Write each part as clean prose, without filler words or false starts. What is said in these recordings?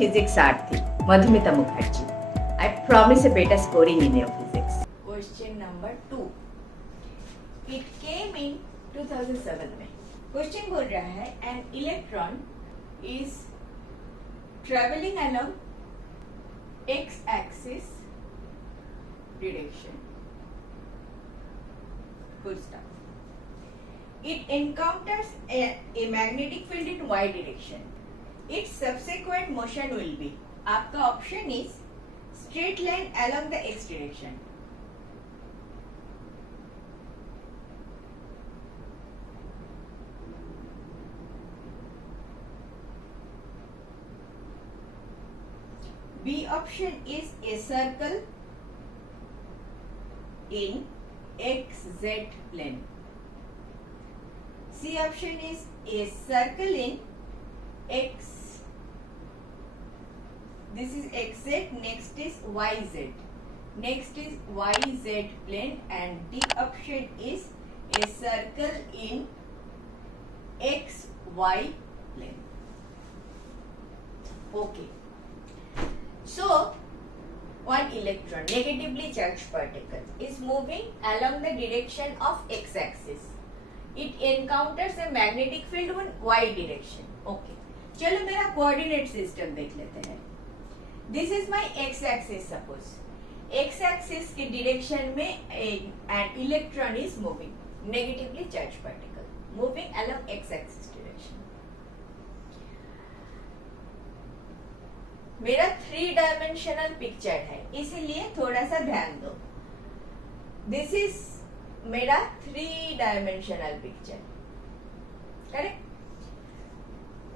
physics Arthi, Madhumita Mukherjee. I promise a better scoring in your physics. Question number 2. It came in 2007 में. Question बोल रहा है an electron is traveling along x-axis direction. Full stop. It encounters a magnetic field in y direction. Its subsequent motion will be. आपका option is straight line along the x direction. B option is a circle in xz plane. C option is a circle in x. This is xz, next is yz. Next is yz plane, and D option is a circle in xy plane. Okay. So, one electron, negatively charged particle, is moving along the direction of x-axis. It encounters a magnetic field in y direction. Okay. चलो मेरा coordinate system देख लेते हैं. This is my x-axis suppose. X-axis के direction में an electron is moving, negatively charged particle, moving along x-axis direction. मेरा 3 dimensional picture है, इसीलिए थोड़ा सा ध्यान दो. दिस इज मेरा 3 dimensional picture, correct.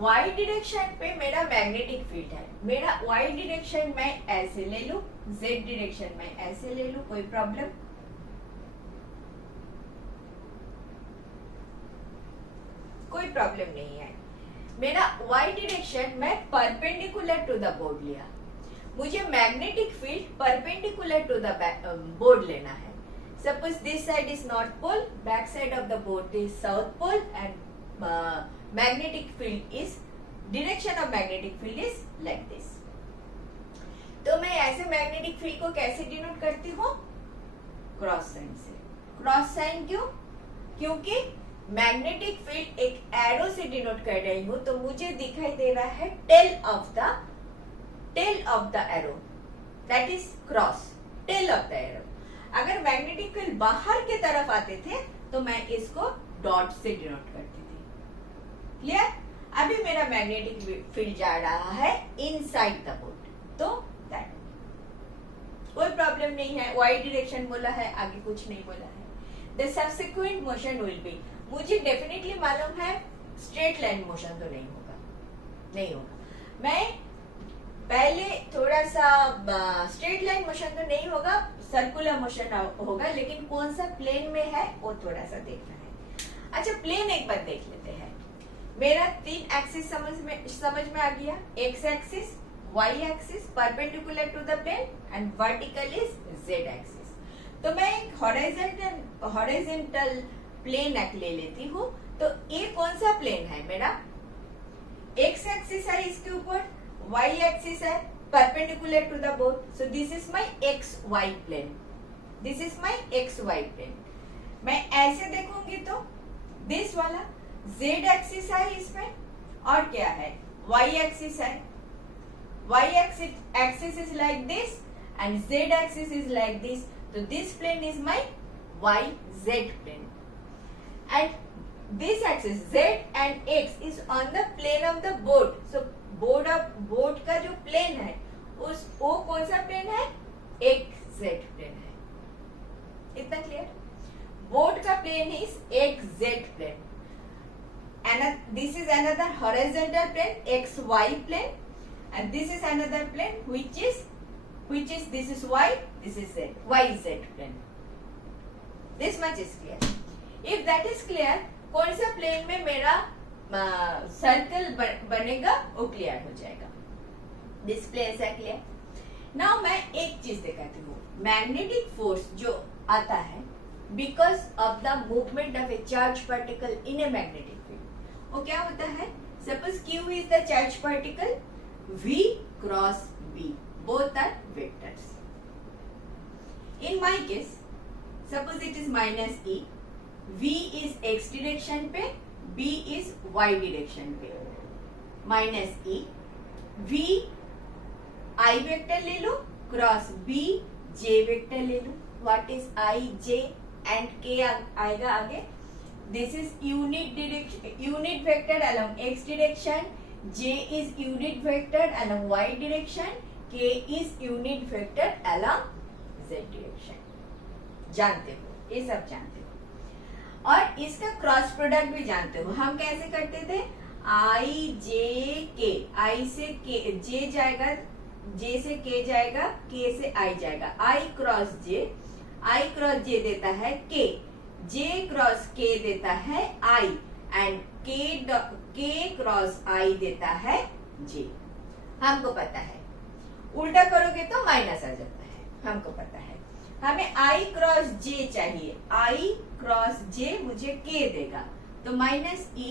y direction पे मेरा मैग्नेटिक फील्ड है. मेरा y डायरेक्शन में ऐसे ले लूं, z डायरेक्शन में ऐसे ले लूं, कोई प्रॉब्लम? कोई प्रॉब्लम नहीं है. मेरा y डायरेक्शन में परपेंडिकुलर टू द बोर्ड लिया. मुझे magnetic field perpendicular to the board लेना है. Suppose this side is north pole, back side of the board is south pole, and magnetic field is, direction of magnetic field is like this. तो मैं ऐसे magnetic field को कैसे denote करती हूँ? Cross sign से. क्रॉस साइन क्यों? क्योंकि मैग्नेटिक फील्ड एक एरो से डिनोट कर रही हूं, तो मुझे दिखाई दे रहा है tail of the arrow, that is cross, tail of the arrow. अगर मैग्नेटिक फील्ड बाहर के तरफ आते थे तो मैं इसको डॉट से डिनोट करती थी. क्लियर? अभी मेरा मैग्नेटिक फील्ड जा रहा है इनसाइड द बोर्ड, तो दैट कोई प्रॉब्लम नहीं है. वाई डायरेक्शन बोला है, आगे कुछ नहीं बोला है. The subsequent motion will be, मुझे डेफिनेटली मालूम है स्ट्रेट लाइन मोशन तो नहीं होगा. मैं पहले थोड़ा सा स्ट्रेट लाइन मोशन तो नहीं होगा, सर्कुलर मोशन होगा, लेकिन कौन सा प्लेन में है वो थोड़ा सा देखना है. अच्छा, प्लेन एक बार देख लेते हैं. मेरा 3 एक्सिस समझ में आ गया. X axis, y axis perpendicular to the plane, and vertical is z axis. तो मैं एक हॉरिजॉन्टल प्लेन ले लेती हूँ. तो ये कौन सा प्लेन है? मेरा एक्स एक्सिस है, इसके ऊपर वाई एक्सिस है perpendicular to the board. So this is my x y plane. This is my x y plane. मैं ऐसे देखूंगी तो दिस वाला जेड एक्सिस है इसमें, और क्या है? वाई एक्सिस है. Y axis is like this and z axis is like this. So this plane is my YZ plane, and this axis Z and X is on the plane of the board. So board का जो plane है वो कौन सा plane है? XZ plane है. इतना clear? Board का plane is XZ plane, and this is another horizontal plane, XY plane, and this is another plane which is this is Y, this is Z, YZ plane. This much is clear. If that is clear, कौन सा plane में मेरा circle बनेगा वो clear हो जाएगा. This plane है clear. Now मैं एक चीज दिखाती हूँ. मैग्नेटिक फोर्स जो आता है because of the movement of A charge particle in a magnetic field, वो क्या होता है? Suppose Q is the charge particle, V cross B. Both are vectors. In my case, suppose it is minus E. V is x direction पे, B is y direction पे. Minus E. V I vector ले लो, cross B J vector ले लो. What is I, J and K आएगा आगे. This is unit vector along x direction. J is unit vector along y direction. K is unit vector along z direction. जानते हो, ये सब जानते हो. और इसका क्रॉस प्रोडक्ट भी जानते हो. हम कैसे करते थे? I J K. I से K, J जाएगा, J से K जाएगा, K से I जाएगा. I क्रॉस J देता है K. J क्रॉस K देता है I and K cross I देता है J. हमको पता है. उल्टा करोगे तो माइनस आ जाता है. हमको पता है. हमें I क्रॉस J चाहिए. I क्रॉस J मुझे K देगा. तो minus E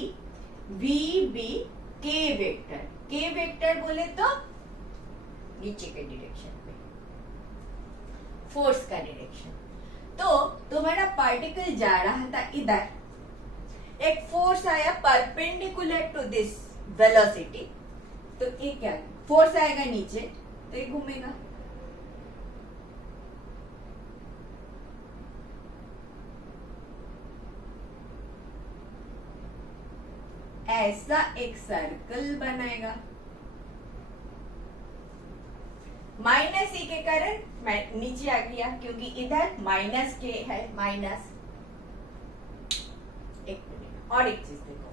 VB K vector. K vector बोले तो नीचे के डायरेक्शन पे, फोर्स का डायरेक्शन. तो तुम्हारा पार्टिकल जा रहा था इधर, एक फोर्स आया परपेंडिकुलर टू दिस वेलोसिटी. तो ये क्या, फोर्स आएगा नीचे तो ये घूमेगा. ऐसा एक सर्कल बनाएगा. माइनस ई के कारण मैं नीचे आ गया क्योंकि इधर माइनस के है. माइनस एक मिनट और एक चीज देखो.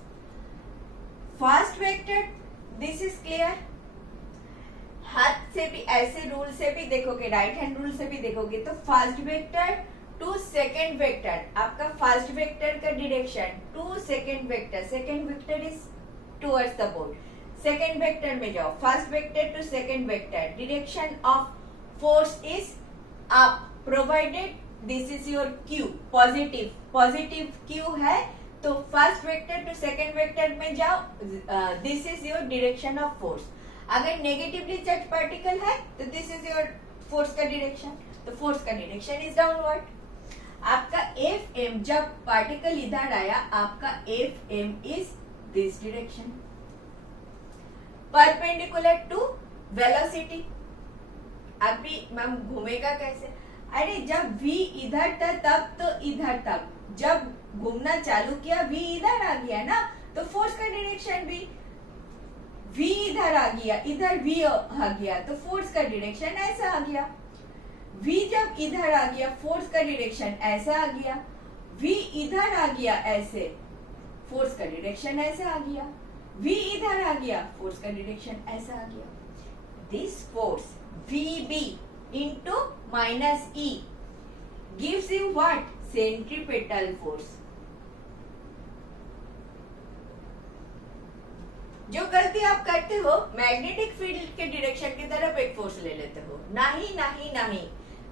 First vector, this is clear. हाथ से भी ऐसे रूल से भी देखोगे, राइट हैंड रूल से भी देखोगे तो first vector to second vector, आपका फर्स्ट वेक्टर का direction to second vector is towards the board. Second vector में जाओ. First vector to second vector, direction of force is up provided this is your Q. Positive Q है तो first vector to second vector में जाओ. This is your direction of force. अगर negatively charge particle है तो this is your force का direction. तो force का डायरेक्शन इज डाउनवर्ड. आपका FM, जब पार्टिकल इधर आया, आपका FM is this direction perpendicular to velocity. अभी मैम घूमेगा कैसे? अरे जब V इधर था तब तो इधर था. जब घूमना चालू किया V इधर आ गया ना, तो फोर्स का डायरेक्शन भी V इधर आ गया, इधर V आ गया तो फोर्स का डायरेक्शन ऐसा आ गया. V जब इधर आ गया, फोर्स का डायरेक्शन ऐसा आ गया. V इधर आ गया ऐसे, फोर्स का डायरेक्शन ऐसा आ गया. V इधर आ गया, फोर्स का डायरेक्शन ऐसा आ गया. This force VB into minus E gives you what? Centripetal force. जो गलती आप करते हो, मैग्नेटिक फील्ड के डायरेक्शन की तरफ एक फोर्स ले लेते हो. नहीं,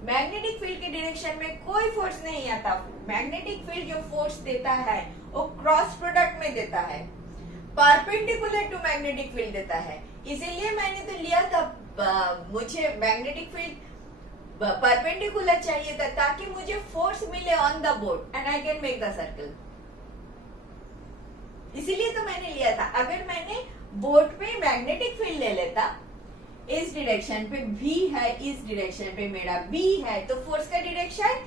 मैग्नेटिक फील्ड के डायरेक्शन में कोई फोर्स नहीं आता. मैग्नेटिक फील्ड जो फोर्स देता है वो क्रॉस प्रोडक्ट में देता है, परपेंडिकुलर टू मैग्नेटिक फील्ड देता है. इसीलिए मैंने तो लिया था, मुझे मैग्नेटिक फील्ड परपेंडिकुलर चाहिए था ताकि मुझे फोर्स मिले on the board and I can make the circle. इसीलिए तो मैंने लिया था. अगर मैंने बोर्ड पे मैग्नेटिक फील्ड ले लेता, इस डायरेक्शन पे V है, इस डायरेक्शन पे मेरा B है, तो फोर्स का डायरेक्शन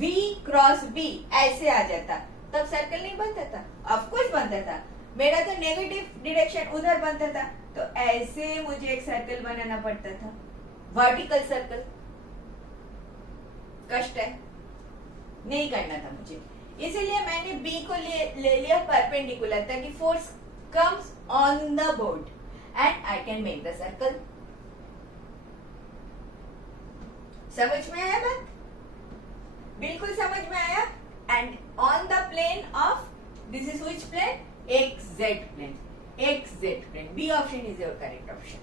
V क्रॉस B ऐसे आ जाता, तब सर्कल नहीं बनता था. ऑफ कोर्स बनता था. मेरा तो नेगेटिव डायरेक्शन उधर बनता था, तो ऐसे मुझे एक सर्कल बनाना पड़ता था, वर्टिकल सर्कल. कष्ट है, नहीं करना था मुझे. इसीलिए मैंने B को ले लिया परपेंडिकुलर ताकि force comes on the board and I can make the circle. समझ में आया बात? बिल्कुल समझ में आया. And on the plane of this is which plane? XZ plane. B option is your correct option.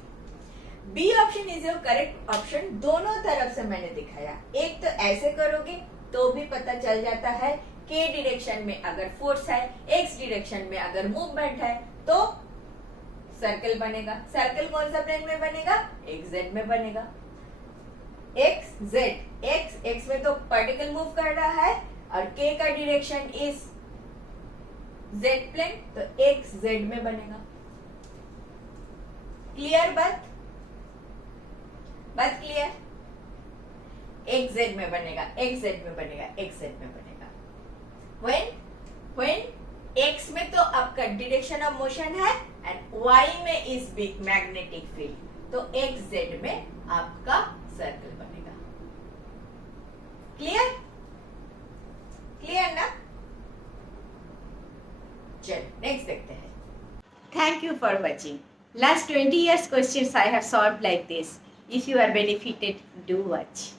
B option is your correct option. दोनों तरफ से मैंने दिखाया. एक तो ऐसे करोगे तो भी पता चल जाता है K डायरेक्शन में अगर फोर्स है, X डायरेक्शन में अगर मूवमेंट है तो सर्कल बनेगा। सर्कल कौन सा प्लेन में बनेगा? एक्स जेड में बनेगा। एक्स जेड, एक्स में तो पार्टिकल मूव कर रहा है और के का डायरेक्शन इज जेड प्लेन, तो एक्स जेड में बनेगा। क्लियर बात? बात क्लियर? एक्स जेड में बनेगा, एक्स जेड में बनेगा, एक्स जेड में बनेगा। when एक्स में तो आपका डायरेक्शन ऑफ मोशन है एंड वाई में इज बिग मैग्नेटिक फील्ड, तो एक्स जेड में आपका सर्कल बनेगा। क्लियर? क्लियर ना? चलो नेक्स्ट देखते हैं। Thank you for watching. Last 20 years questions I have solved like this. If you are benefited, do watch.